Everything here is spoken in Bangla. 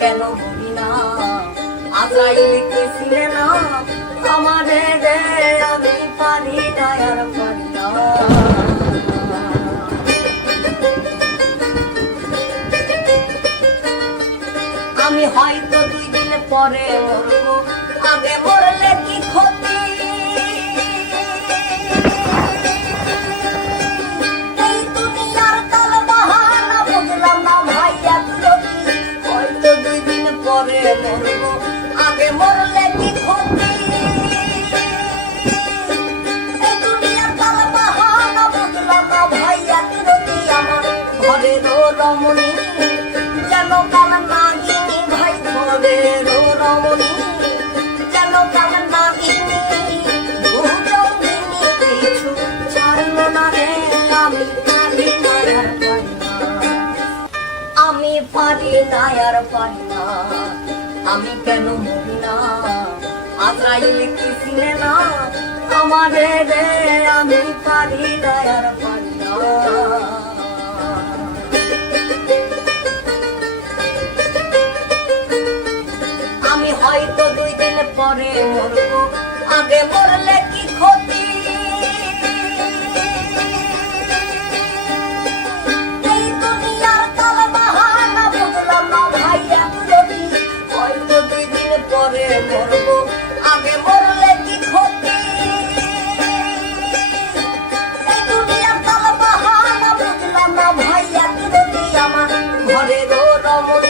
কেন হবি না? আজরাইল কি ছিলে না? আমারে দে, আমি পারি না, আর পারি না। আমি হয়তো দুই দিন পরে মরবো। পরে মরবো আগে মরলে কি ক্ষতি? ভাইয়া তুরতি আমার ঘরের রমণী। পারি না আমি কেন মরি না না আমি পারি পারি না আমি হয়তো দুই দিন পরে মরবো। আগে মরলে কি পরে মরবো, আগে মরলে কি ক্ষতি? এই দুনিয়ার কাল বাহানা বুঝলাম না ভাইয়া রবি আমার ঘরের রমণী?